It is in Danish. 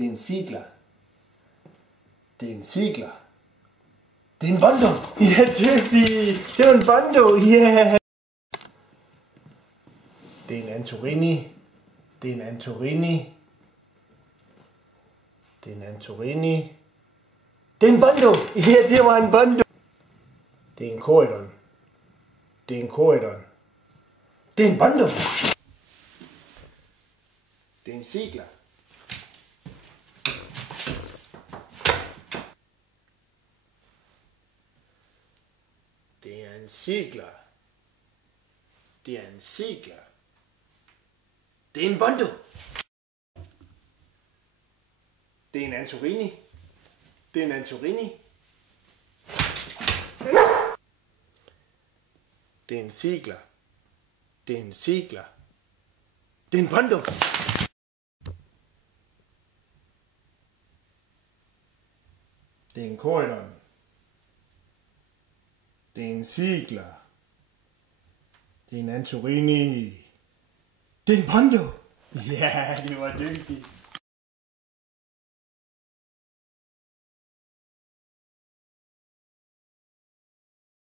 Det er en sigler. Det er en sigler. Det er en bondo. Ja, dygtig. Det er en bondo. Ja. Det er en Antorini. Det er en Antorini. Det er en Antorini. Det er en bondo. Ja, det var en bondo. Det er en Corydon. Det er en Corydon. Det er en bondo. Det er en sigler. Det er en sigler. Det er en sigler. Det er en bondo. Det er en Antorini. Det er en Antorini. Det er en sigler. Det er en sigler. Det er en bondo. Det er en Corydon. Det er en sigler. Det er en Antorini. Det er en bondo. Ja, det var dygtigt.